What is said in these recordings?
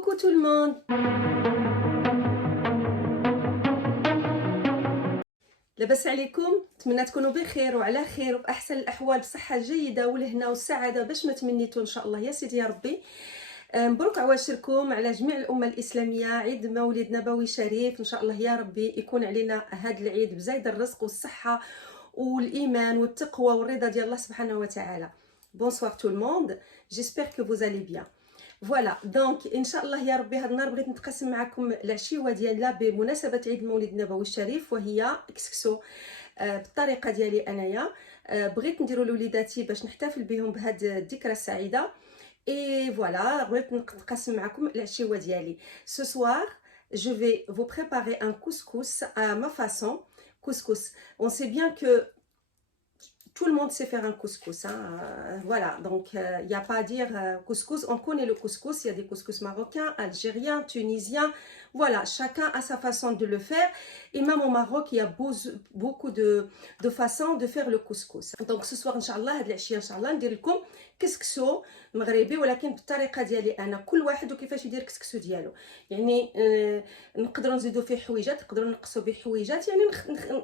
Coucou tout le monde. لاباس عليكم؟ نتمنى تكونوا بخير وعلى خير وباحسن الاحوال بصحه جيده والهنا والسعاده باش ما تمنيتوا ان شاء الله يا سيدي يا ربي. مبروك عواشركم على جميع الامه الاسلاميه، عيد مولد نبوي شريف ان شاء الله يا ربي يكون علينا هذا العيد بزايد الرزق والصحه والايمان والتقوى والرضا ديال الله سبحانه وتعالى. Bonsoir tout le monde, j'espère que vous allez bien. فوالا دونك ان شاء الله يا ربي هذا النهار بغيت نتقاسم معكم العشيوه ديالنا بمناسبه عيد المولد النبوي الشريف، وهي كسكسو بالطريقه ديالي انايا. بغيت نديرو لوليداتي باش نحتفل بهم بهذه الذكرى السعيده. اي فوالا بغيت نتقاسم معكم العشيوه ديالي. Ce soir je vais vous préparer un couscous à ma façon. Couscous, on sait bien que tout le monde sait faire un couscous, hein. Voilà, donc il n'y a pas à dire couscous, on connaît le couscous, il y a des couscous marocains, algériens, tunisiens, voilà, chacun a sa façon de le faire, et même au Maroc il y a beaucoup de façons de faire le couscous. Donc ce soir inchallah هاد العشيه inchallah ندير لكم كسكسو مغربي ولكن بالطريقه ديالي انا، كل واحد وكيفاش يدير كسكسو ديالو. يعني نقدروا نزيدوا فيه حويجات، نقدروا نقصوا به حويجات، يعني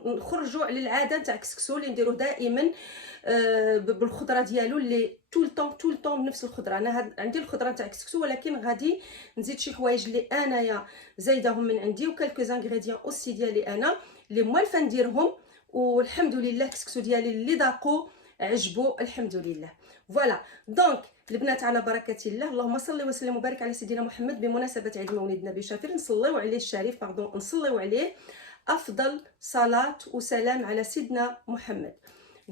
نخرجوا على العاده تاع الكسكسو اللي نديروه دائما بالخضره ديالو اللي طول طون بنفس الخضره. انا عندي الخضره تاع الكسكسو ولكن غادي نزيد شي حوايج اللي انايا زايداهم من عندي وكالكو زانغريديون اوسي ديالي انا اللي موالفه نديرهم، والحمد لله الكسكسو ديالي اللي ذاقوا عجبوا الحمد لله. فوالا دونك البنات على بركه الله، اللهم صل وسلم وبارك على سيدنا محمد بمناسبه عيد مولد النبي الشريف، نصليو عليه الشريف نصليو عليه افضل صلاه وسلام على سيدنا محمد.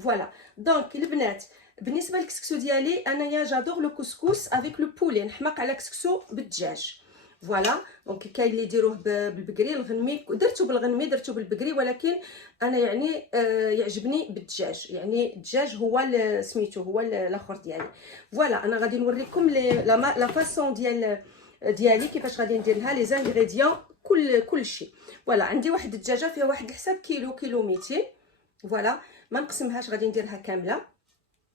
فوالا دونك البنات بالنسبه للكسكسو ديالي انايا جادور لو كسكس افيك لو بولي، نحماق على كسكسو بالدجاج. فوالا دونك كاين اللي يديروه بالبقري الغنمي، درتو بالغنمي درتو بالبقري، ولكن انا يعني يعجبني بالدجاج، يعني الدجاج هو سميتو هو الاخر ديالي. فوالا انا غادي نوريكم لا فاسون ديالي كيفاش غادي ندير لها لي زانغريديون كل شيء. فوالا عندي واحد الدجاجه فيها واحد الحساب كيلو 200. فوالا ما نقسمهاش، غادي نديرها كامله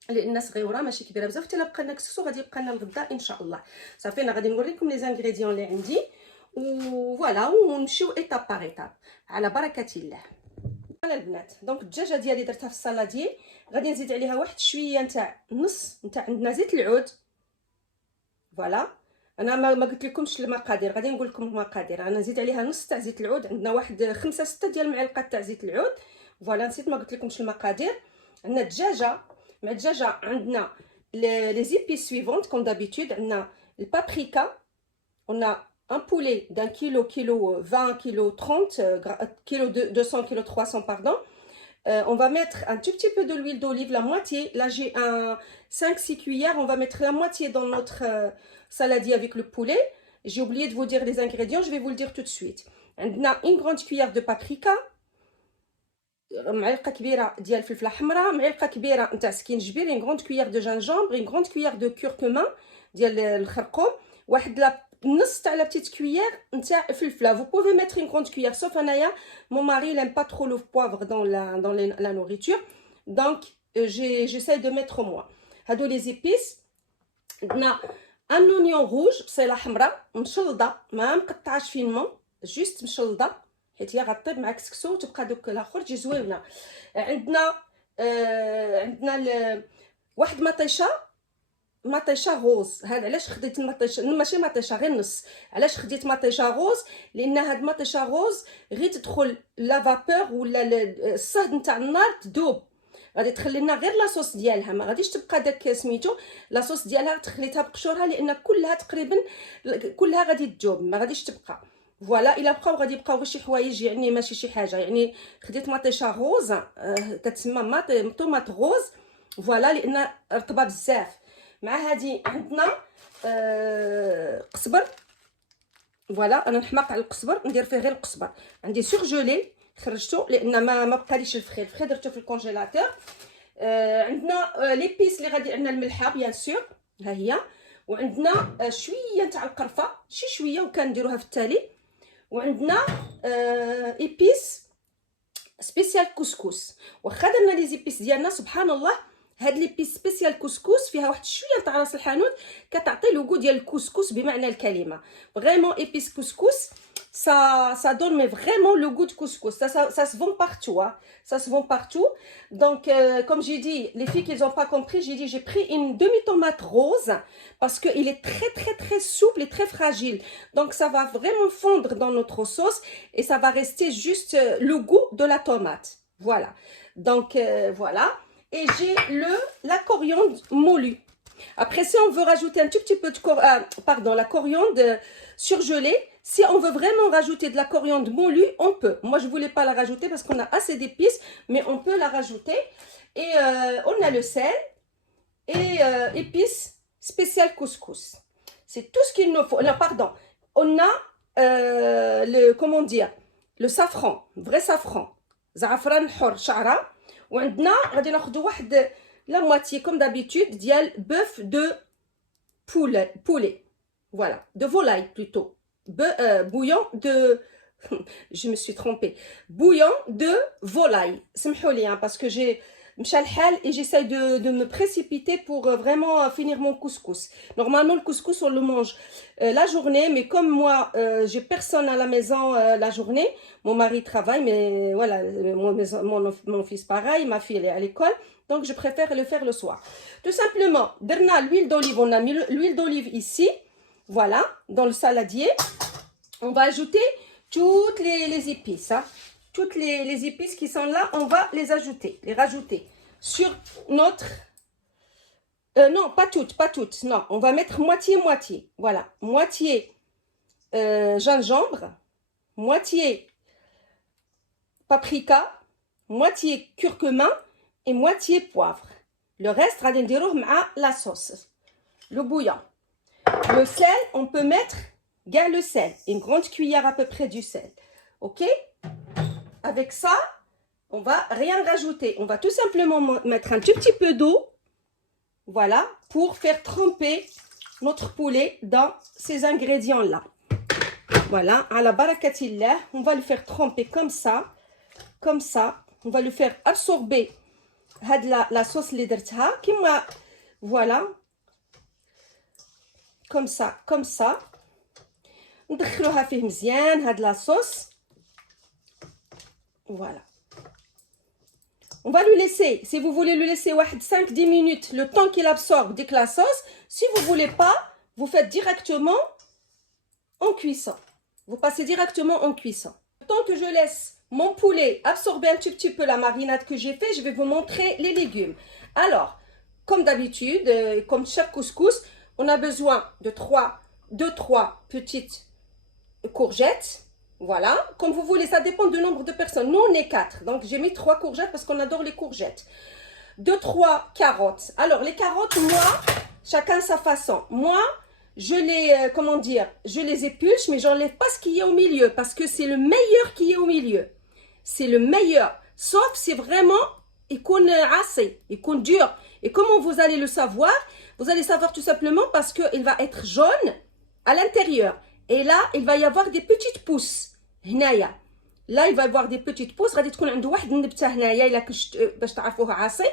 لان صغيره ماشي كبيره بزاف. حتى بقى لنا كسكسو غادي يبقى لنا الغدا ان شاء الله. صافي انا غادي نوريكم لي زانغريديون اللي عندي وفوالا ونمشيو ايتاب باغ ايتاب على بركه الله. فوالا البنات دونك الدجاجه ديالي درتها في الصلادي، غادي نزيد عليها واحد شويه نتاع نص نتاع عندنا زيت العود. فوالا انا ما قلت لكمش المقادير، غادي نقول لكم المقادير. انا نزيد عليها نص تاع زيت العود، عندنا واحد 5 6 ديال المعلقات تاع زيت العود. فوالا نسيت ما قلت لكمش المقادير. عندنا الدجاجه، مع الدجاجه عندنا لي زيبيس سويفونت كوم دابيتود. عندنا البابريكا، on a un poulet d'un kilo 20, kilo 30, kilo 200, kilo 300 pardon. On va mettre un tout petit peu de l'huile d'olive, la moitié. Là j'ai un 5-6 cuillères, on va mettre la moitié dans notre saladier avec le poulet. J'ai oublié de vous dire les ingrédients, je vais vous le dire tout de suite. On a une grande cuillère de paprika, معلقه كبيره ديال الفلفله حمراء، معلقه كبيره نتاع سكينجبير، une grande cuillère de gingembre, une grande cuillère de curcuma ديال الخرقوم، واحد نص تاع لا بتيت كويير نتاع فلفله. vous pouvez mettre une grande cuillère sauf انايا mon mari n'aime pas trop le poivre dans la nourriture, donc j'essaie de mettre moins. هادو لي زيبيس. عندنا un oignon rouge بصيله حمراء مشلضه ما مقطعاش فينمون، جوست مشلضه حيت هي غطيب مع كسكسو وتبقى دوك الاخر تجي زوينه. عندنا واحد مطيشه غوز. هذا علاش خديت المطيشه، ماشي مطيشه غير نص. علاش خديت مطيشه غوز؟ لان هاد مطيشه غوز غير تدخل لا فابور ولا الصهد نتاع النار تذوب، غادي تخلي لنا غير لاصوص ديالها، ما غاديش تبقى داك سميتو لاصوص ديالها تخليتها بقشورها لان كلها تقريبا كلها غادي تذوب ما غاديش تبقى. فوالا الا بقاو غادي يبقاو غير شي حوايج، يعني ماشي شي حاجه. يعني خديت مطيشه غوز تتسمى طوماط غوز. فوالا لان رطبه بزاف. مع هذه عندنا قزبر. فوالا انا نحماق على القزبر، ندير فيه غير القزبر. عندي سورجولي خرجته لان ما بقاليش الفخير درته في الكونجيلاتور. عندنا ليبيس اللي غادي عندنا الملحه بيان سور ها هي، وعندنا شويه تاع القرفه شويه وكنديروها في التالي، وعندنا ايبيس سبيسيال كوسكوس. واخا درنا لي زيبيس ديالنا سبحان الله هاد لي بيس سبيسيال كسكس فيها واحد شويه تاع راس الحانوت كتعطي لو غو ديال الكسكس بمعنى الكلمه. فريمون ايبيس كسكس ça donne mais vraiment le goût de couscous. Ça se vend partout, hein. Ça se vend partout. Donc, comme j'ai dit, les filles qui n'ont pas compris, j'ai dit j'ai pris une demi-tomate rose parce qu'il est très très très souple et très fragile. Donc, ça va vraiment fondre dans notre sauce et ça va rester juste le goût de la tomate. Voilà. Donc, voilà. Et j'ai la coriandre moulue. Après, si on veut rajouter un tout petit peu de la coriandre surgelée, si on veut vraiment rajouter de la coriandre moulue, on peut. Moi, je ne voulais pas la rajouter parce qu'on a assez d'épices, mais on peut la rajouter. Et on a le sel et épices spéciales couscous. C'est tout ce qu'il nous faut. Non, pardon. On a comment dire, le safran, vrai safran. Za'afran hor sha'ra. وعندنا غادي ناخذ واحد la moitié comme d'habitude ديال bœuf de poulet. Voilà, de volaille plutôt. Bouillon de je me suis trompée. Bouillon de volaille. سمحوا لي parce que j'ai مشى الحال et j'essaye de me précipiter pour vraiment finir mon couscous. Normalement le couscous on le mange la journée, mais comme moi j'ai personne à la maison la journée, mon mari travaille, mais voilà, mon fils pareil, ma fille elle est à l'école, donc je préfère le faire le soir. Tout simplement, derna l'huile d'olive, on a mis l'huile d'olive ici, voilà, dans le saladier. On va ajouter toutes les épices, hein. Toutes les épices qui sont là, on va les rajouter sur notre... non, pas toutes, non. On va mettre moitié-moitié, voilà. Moitié gingembre, moitié paprika, moitié curcuma et moitié poivre. Le reste, on va mettre la sauce, le bouillon. Le sel, on peut mettre le sel, une grande cuillère à peu près du sel, ok? Avec ça, on va rien rajouter. On va tout simplement mettre un tout petit peu d'eau, voilà, pour faire tremper notre poulet dans ces ingrédients-là. Voilà, à la barakatillah, on va le faire tremper comme ça. On va le faire absorber la sauce li درتها كما voilà, comme ça. ندخلوها فيه مزيان هاد la sauce. Voilà. On va le laisser, si vous voulez le laisser 5-10 minutes, le temps qu'il absorbe dès que la sauce. Si vous ne voulez pas, vous faites directement en cuisson. Vous passez directement en cuisson. Tant que je laisse mon poulet absorber un tout petit peu la marinade que j'ai fait, je vais vous montrer les légumes. Alors, comme d'habitude, comme chaque couscous, on a besoin de 2-3 petites courgettes. Voilà, comme vous voulez, ça dépend du nombre de personnes. Nous, on est 4, donc j'ai mis 3 courgettes parce qu'on adore les courgettes. 2-3 carottes. Alors, les carottes, moi, chacun sa façon. Moi, je les, comment dire, je les épulche, mais j'enlève pas ce qui est au milieu parce que c'est le meilleur qui est au milieu. C'est le meilleur, sauf si vraiment, il connaît assez, il connaît dur. Et comment vous allez le savoir? Vous allez savoir tout simplement parce qu'il va être jaune à l'intérieur. Et là, il va y avoir des petites pousses. هنايا. Là, il va y avoir des petites pousses. غادي تكون عنده واحد النبته هنايا الا كنت باش تعرفوها عاصي.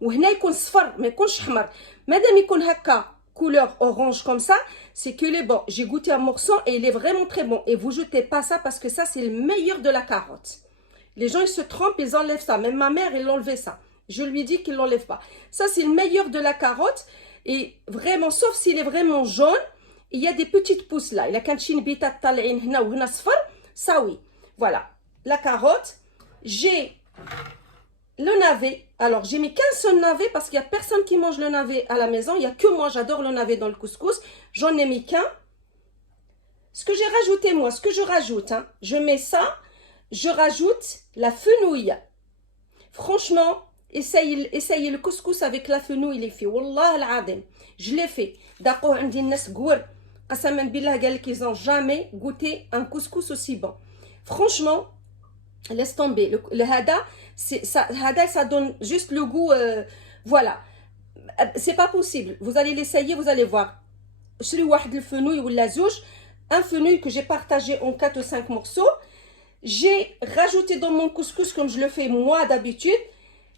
وهنا يكون صفر ما يكونش احمر. مادام يكون هكا couleur orange comme ça, c'est que les bon. J'ai goûté un morceau et il est vraiment très bon. Et vous jetez pas ça parce que ça c'est le meilleur de la carotte. Les gens ils se trompent, ils enlèvent ça. Même ma mère elle enlevait ça. Je lui dis qu'il l'enlève pas. Ça c'est le meilleur de la carotte et vraiment sauf s'il est vraiment jaune, il y a des petites pousses là. Il a كان شي نبيتات طالعين هنا وهنا صفر. Ça oui, voilà, la carotte, j'ai le navet. Alors, j'ai mis qu'un seul navet parce qu'il n'y a personne qui mange le navet à la maison. Il n'y a que moi, j'adore le navet dans le couscous. J'en ai mis qu'un. Ce que j'ai rajouté, moi, ce que je rajoute, hein, je mets ça, je rajoute la fenouil. Franchement, essayez le couscous avec la fenouil, les filles. Wallah al-adim. Je l'ai fait. D'accord, on dit nas gour. قسما بالله قال qu'ils n'ont jamais goûté un couscous aussi bon. Franchement, laisse tomber. Le hada, ça donne juste le goût. Voilà. C'est pas possible. Vous allez l'essayer, vous allez voir. شري واحد الفenouil ولا زوج. Un fenouil que j'ai partagé en 4 ou 5 morceaux. J'ai rajouté dans mon couscous, comme je le fais moi d'habitude,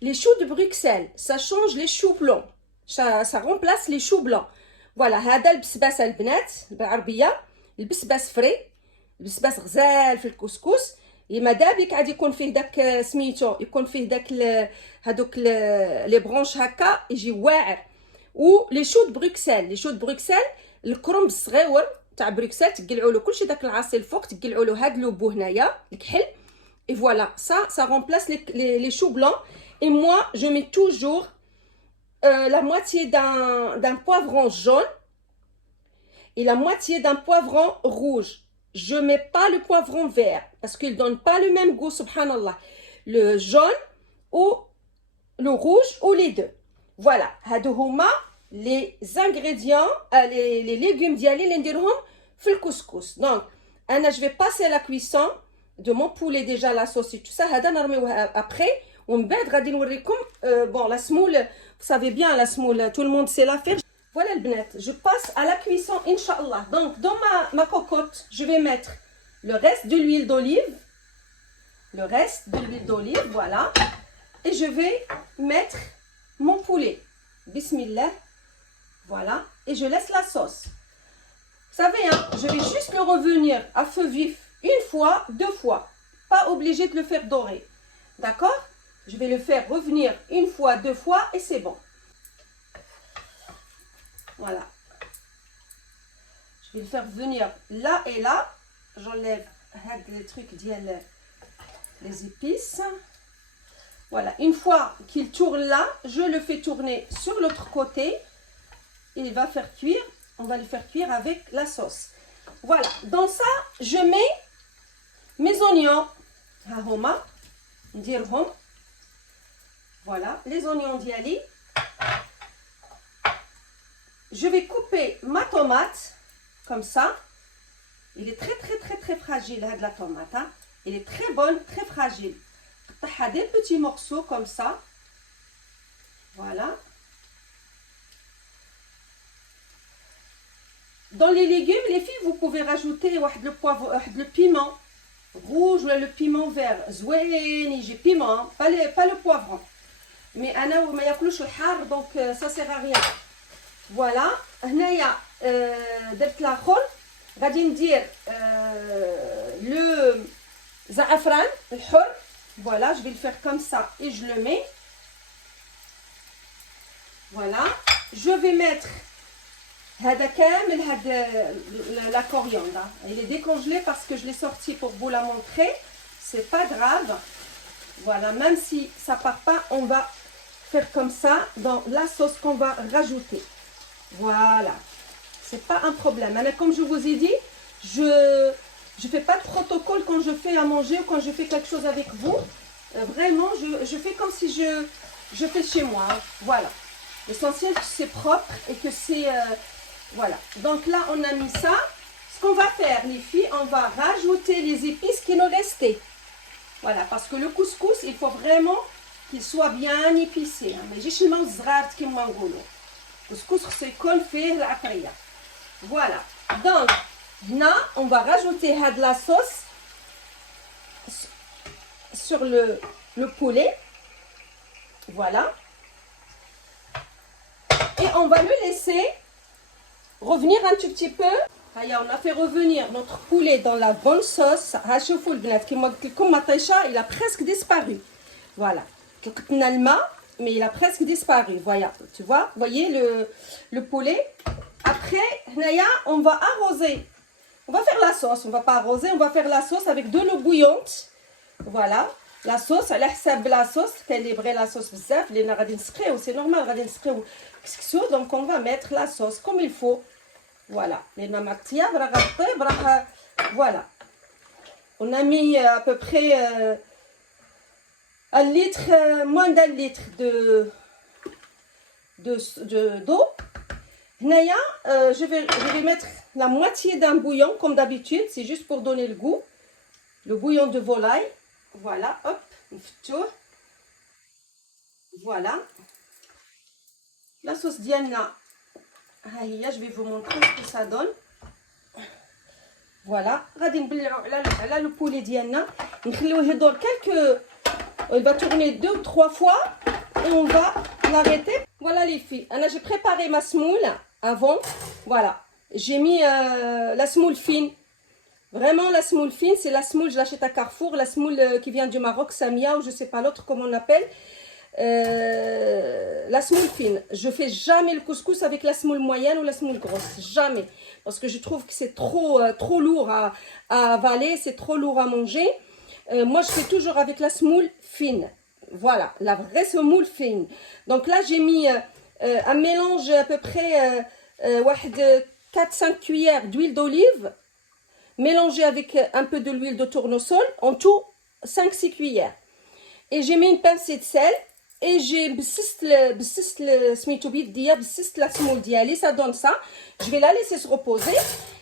les choux de Bruxelles. Ça change les choux blancs. Ça remplace les choux blancs. Voilà, هذا البسباس البنات بالعربية. البسباس فري. البسباس غزال في الكسكس. ماذا بك عاد يكون فيه داك سميتو، يكون فيه داك هادوك لي برونش هكا يجي واعر. و لي شو د بروكسل، لي شو د بروكسل الكرنب الصغيور تاع بروكسل تقلعوا له كلشي داك العصير الفوق، تقلعوا له هاد لوبو هنايا الكحل. Et voilà, ça remplace les choux blancs. Et moi, je mets toujours la moitié d'un poivron jaune et la moitié d'un poivron rouge. Je ne mets pas le poivron vert parce qu'il ne donne pas le même goût, subhanallah. Le jaune ou le rouge ou les deux. Voilà, هادو هما les ingrédients, les légumes ديالي اللي نديرهم في الكسكس. Donc, je vais passer à la cuisson de mon poulet déjà, la sauce et tout ça. هذا نرميوه après. ومن بعد غادي نوريكم bon la semoule, vous savez bien la semoule, tout le monde sait la faire. Voilà le bnet, je passe à la cuisson Inch'Allah. Donc dans ma cocotte, je vais mettre le reste de l'huile d'olive. Le reste de l'huile d'olive, voilà. Et je vais mettre mon poulet. Bismillah. Voilà. Et je laisse la sauce. Vous savez, hein, je vais juste le revenir à feu vif une fois, deux fois. Pas obligé de le faire dorer. D'accord? Je vais le faire revenir une fois, deux fois et c'est bon. Voilà. Je vais le faire venir là et là. J'enlève les trucs d'hier, les épices. Voilà. Une fois qu'il tourne là, je le fais tourner sur l'autre côté. Il va faire cuire. On va le faire cuire avec la sauce. Voilà. Dans ça, je mets mes oignons. Hahoma. Ndirhom. Voilà. Les oignons d'Yali. Je vais couper ma tomate comme ça. Il est très fragile là, de la tomate. Hein. Il est très bonne, très fragile. Des petits morceaux comme ça. Voilà. Dans les légumes, les filles, vous pouvez rajouter le poivre, le piment rouge ou le piment vert. Zouéni, j'ai piment, pas le poivron. Mais ana ou ma yaklouch le har, donc ça sert à rien. Voilà. هنايا درت لاخر غادي ندير le زعفران الحر. Voilà, je vais le faire comme ça et je le mets. Voilà. Je vais mettre هذا كامل هذا la coriandre. Il est décongelé parce que je l'ai sorti pour vous la montrer. C'est pas grave. Voilà, même si ça part pas, on va faire comme ça dans la sauce qu'on va rajouter. Voilà. C'est pas un problème. Alors, comme je vous ai dit, je fais pas de protocole quand je fais à manger ou quand je fais quelque chose avec vous. Vraiment, je fais comme si je fais chez moi. Voilà. L'essentiel, que c'est propre et que c'est... voilà. Donc là, on a mis ça. Ce qu'on va faire, les filles, on va rajouter les épices qui nous restaient. Voilà. Parce que le couscous, il faut vraiment qu'il soit bien épicé. Mais j'ai chez moi zrart qui m'engolo. Couscous, c'est qu'on fait la apriya. Voilà. Donc, là, on va rajouter de la sauce sur le poulet. Voilà. Et on va le laisser revenir un tout petit peu. On a fait revenir notre poulet dans la bonne sauce. Il a presque disparu. Voilà. Mais il a presque disparu. Voilà. Tu vois, voyez le poulet. Après, on va arroser. On va faire la sauce. On va pas arroser. On va faire la sauce avec de l'eau bouillante. Voilà. La sauce, à l'hsab la sauce. Calibrer la sauce bzaf. C'est normal. Donc, on va mettre la sauce comme il faut. Voilà. Voilà. On a mis à peu près un litre, moins d'un litre d'eau. Naya, je vais mettre la moitié d'un bouillon comme d'habitude. C'est juste pour donner le goût. Le bouillon de volaille. Voilà. Hop. Voilà. La sauce Diana. Je vais vous montrer ce que ça donne. Voilà. غادي نبلعوا على le poulet ديالنا. نخليوه يدور Il va tourner 2 ou 3 fois et on va l'arrêter. Voilà les filles, j'ai préparé ma semoule avant. Voilà, j'ai mis la semoule fine. Vraiment la semoule fine, c'est la semoule, je l'achète à Carrefour. La semoule qui vient du Maroc, Samia ou je sais pas l'autre comment on l'appelle. La semoule fine. Je fais jamais le couscous avec la semoule moyenne ou la semoule grosse. Jamais. Parce que je trouve que c'est trop lourd à avaler, c'est trop lourd à manger. Moi, je fais toujours avec la semoule fine. Voilà, la vraie semoule fine. Donc là, j'ai mis un mélange à peu près 4-5 cuillères d'huile d'olive, mélangé avec un peu de l'huile de tournesol. En tout, 5-6 cuillères. Et j'ai mis une pincée de sel. Et j'ai بسست سميتو بيديا بسست la semoule ديالي, ça donne ça. Je vais la laisser se reposer.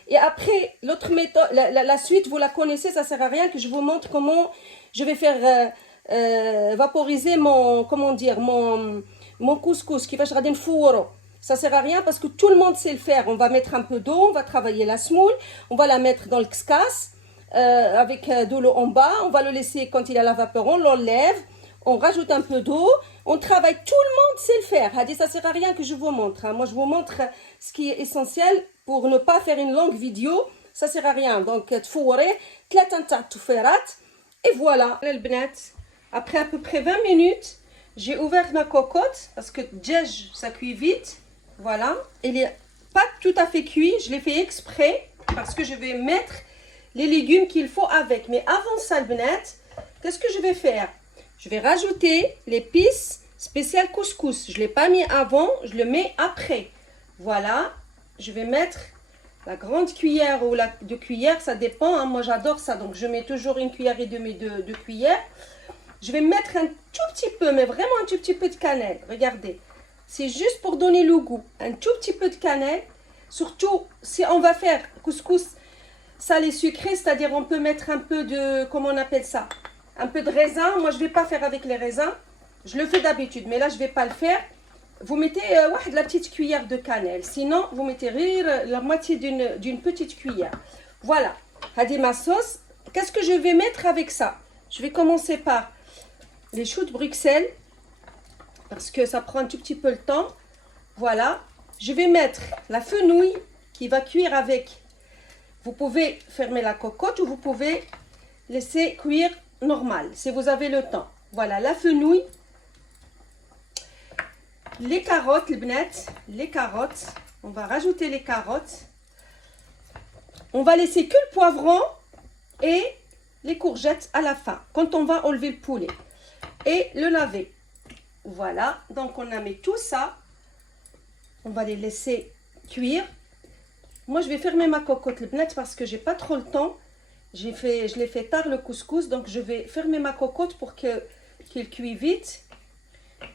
Et après, l'autre méthode, la suite, vous la connaissez, ça sert à rien que je vous montre comment je vais faire vaporiser mon, comment dire, mon couscous, qui va se radin fourreau. Ça sert à rien parce que tout le monde sait le faire. On va mettre un peu d'eau, on va travailler la semoule, on va la mettre dans le kskas avec de l'eau en bas, on va le laisser quand il a la vapeur, on l'enlève. On rajoute un peu d'eau, on travaille, tout le monde sait le faire. Hadi, ça sert à rien que je vous montre. Moi, je vous montre ce qui est essentiel pour ne pas faire une longue vidéo. Ça sert à rien. Donc, tfourer, 3 tfourat. Et voilà, les bnat. Après à peu près 20 minutes, j'ai ouvert ma cocotte parce que djej, ça cuit vite. Voilà. Il n'est pas tout à fait cuit. Je l'ai fait exprès parce que je vais mettre les légumes qu'il faut avec. Mais avant ça, les bnat, qu'est-ce que je vais faire? Je vais rajouter l'épice spéciale couscous. Je ne l'ai pas mis avant, je le mets après. Voilà, je vais mettre la grande cuillère ou la 2 cuillères, ça dépend. Hein. Moi, j'adore ça, donc je mets toujours 1 cuillère et demie de cuillère. Je vais mettre un tout petit peu, mais vraiment un tout petit peu de cannelle. Regardez, c'est juste pour donner le goût. Un tout petit peu de cannelle. Surtout, si on va faire couscous salé sucré, c'est-à-dire on peut mettre un peu de, comment on appelle ça? Un peu de raisin. Moi, je ne vais pas faire avec les raisins. Je le fais d'habitude, mais là, je ne vais pas le faire. Vous mettez la petite cuillère de cannelle. Sinon, vous mettez la moitié d'une petite cuillère. Voilà. Hadi ma sauce. Qu'est-ce que je vais mettre avec ça? Je vais commencer par les choux de Bruxelles. Parce que ça prend un tout petit peu le temps. Voilà. Je vais mettre la fenouil qui va cuire avec. Vous pouvez fermer la cocotte ou vous pouvez laisser cuire normal, si vous avez le temps. Voilà, la fenouil, les carottes, les carottes. On va rajouter les carottes. On va laisser que le poivron et les courgettes à la fin, quand on va enlever le poulet et le laver. Voilà, donc on a mis tout ça. On va les laisser cuire. Moi, je vais fermer ma cocotte, parce que j'ai pas trop le temps. Je l'ai fait tard le couscous, donc je vais fermer ma cocotte pour qu'il cuit vite.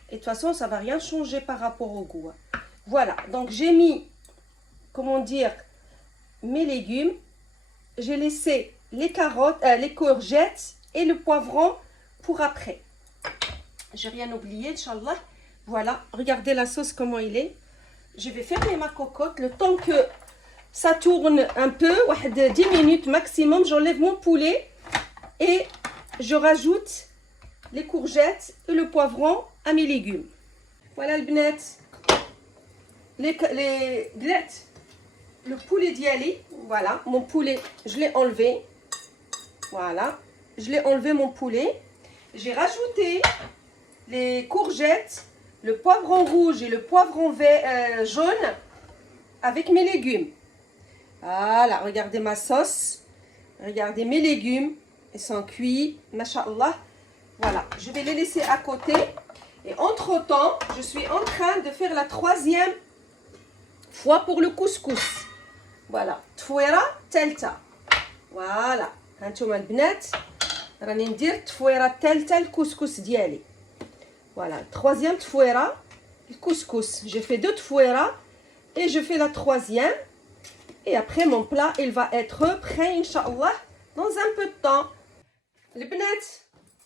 Et de toute façon, ça ne va rien changer par rapport au goût. Voilà, donc j'ai mis, comment dire, mes légumes. J'ai laissé les carottes, les courgettes et le poivron pour après. J'ai rien oublié, Inch'Allah. Voilà, regardez la sauce, comment il est. Je vais fermer ma cocotte le temps que ça tourne un peu, 10 minutes maximum. J'enlève mon poulet et je rajoute les courgettes et le poivron à mes légumes. Voilà le bnet. Les bnet, le poulet d'Yali. Voilà, mon poulet, je l'ai enlevé. Voilà, je l'ai enlevé mon poulet. J'ai rajouté les courgettes, le poivron rouge et le poivron vert, jaune avec mes légumes. Voilà, regardez ma sauce. Regardez mes légumes. Ils sont cuits. Masha'Allah. Voilà, je vais les laisser à côté. Et entre-temps, je suis en train de faire la 3e fois pour le couscous. Voilà. Tfouira telta. Voilà. هانتوما البنات راني ندير تفويره الثالثه الكسكس ديالي. Voilà, 3e tfouira le couscous. J'ai fait 2 tfouira et je fais la 3e. Et après, mon plat, il va être prêt, Inch'Allah, dans un peu de temps. Les bnat,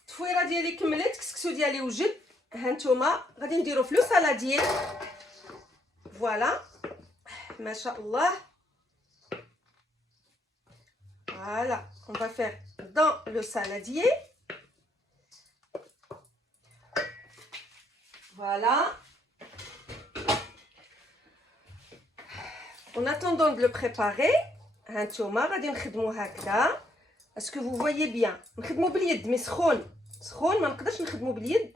tfouira ديالي كملت, كسكسو ديالي وجد. هانتوما غادي نديرو في لو سالادير. Voilà. Masha'Allah. Voilà, on va faire dans le saladier. Voilà. En attendant de le préparer, هانتوما غادي نخدمو هكذا. Est-ce que vous voyez bien? نخدمو باليد مي سخون ما نقدرش نخدمو باليد.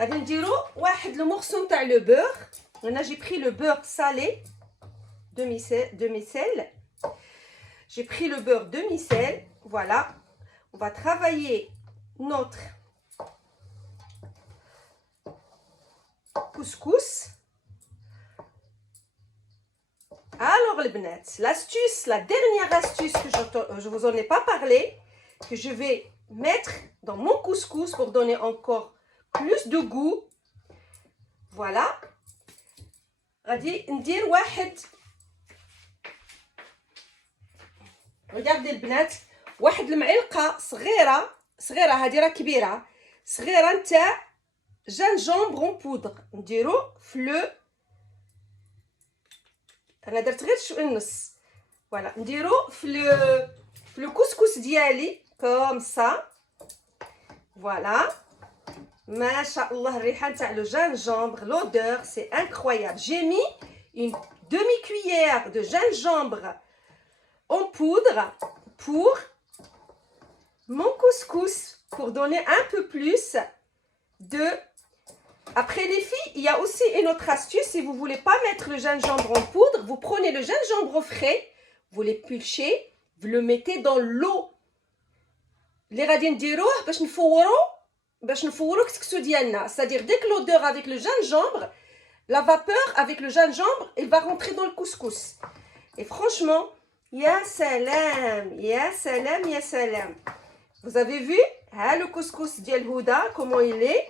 غادي نديرو واحد لو مورسو نتاع لو بور. هنا j'ai pris le beurre salé demi-sel. J'ai pris le beurre demi-sel. Voilà. On va travailler notre couscous. Alors les bnats, l'astuce, la dernière astuce que je vous en ai pas parlé, que je vais mettre dans mon couscous pour donner encore plus de goût. Voilà. غادي ندير واحد. Regardez البنات، واحد المعلقه صغيره هذه راه كبيره، صغيره نتاع جانجومبر اون بودر نديرو في انا درت غير النص. فوالا نديرو في لو كوسكوس ديالي كوم سا. فوالا ما شاء الله الريحه نتاع لو جانجومبر، l'odeur c'est incroyable. J'ai mis une demi-cuillère de gingembre en poudre pour mon couscous, pour donner un peu plus de... Après les filles, il y a aussi une autre astuce. Si vous ne voulez pas mettre le gingembre en poudre, vous prenez le gingembre frais, vous l'épluchez, vous le mettez dans l'eau. Les غادي نديروه باش نفورو كسكسو ديالنا. C'est-à-dire dès que l'odeur avec le gingembre, la vapeur avec le gingembre, elle va rentrer dans le couscous. Et franchement, ya salam, ya salam, ya salam. Vous avez vu le couscous ديال هدى comment il est.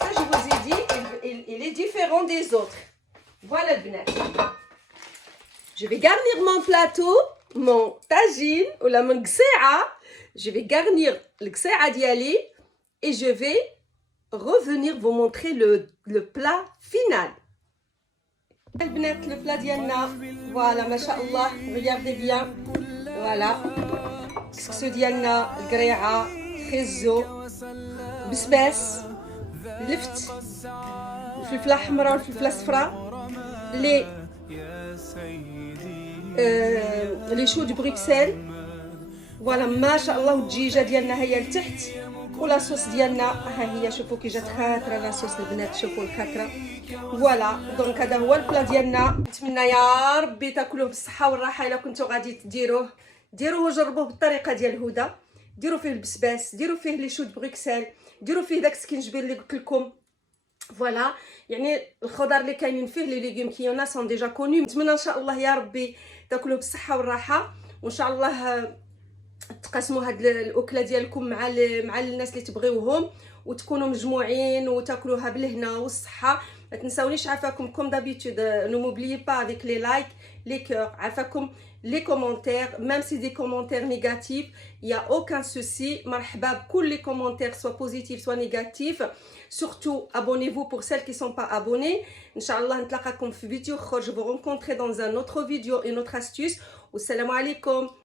Ça je vous ai dit, il est différent des autres. Voilà le bnat. Je vais garnir mon plateau, mon tagine ou la mon qsa'a. Je vais garnir le qsa'a ديالي et je vais revenir vous montrer le plat final. البنات le plat ديالنا. Voilà, mashallah, regardez bien. Voilà. كسكسو ديالنا القريعه خيزو بسباس لفت الفلفله الحمراء والفلفله الصفراء لي شو دي بروكسل. فوالا ما شاء الله. والدجيجه ديالنا هي لتحت ولا صوص ديالنا ها هي. شوفوا كي جات خاطره لا صوص البنات، شوفوا الخاطره. فوالا دونك هذا هو البلا ديالنا. نتمنى يا ربي تاكلوه بالصحه والراحه. الا كنتو غادي ديروه وجربوه بالطريقه ديال هدى. ديروا فيه البسباس، ديروا فيه لي شو د بروكسل، ديروا فيه داك السكينجبير اللي قلت لكم. فوالا يعني الخضر اللي كاينين فيه لي ليغوم كي يونا سون ديجا كوني. نتمنى ان شاء الله يا ربي تاكلوه بالصحه والراحه، وان شاء الله تقاسموا هاد الاكله ديالكم مع الناس اللي تبغيوهم، وتكونوا مجموعين وتاكلوها بالهنا والصحه. ما تنساونيش عافاكم كوم دابيتود. نو موبليي با افيك لي لايك لي كور. عافاكم les commentaires, même si des commentaires négatifs, il n'y a aucun souci. مرحبا بكل les commentaires, soit positifs, soit négatifs. Surtout, abonnez-vous pour celles qui ne sont pas abonnées. Inch'Allah, نتلاقاكم في فيديو آخر. Je vous rencontrerai dans un autre vidéo, une autre astuce. Wassalamu alaikum.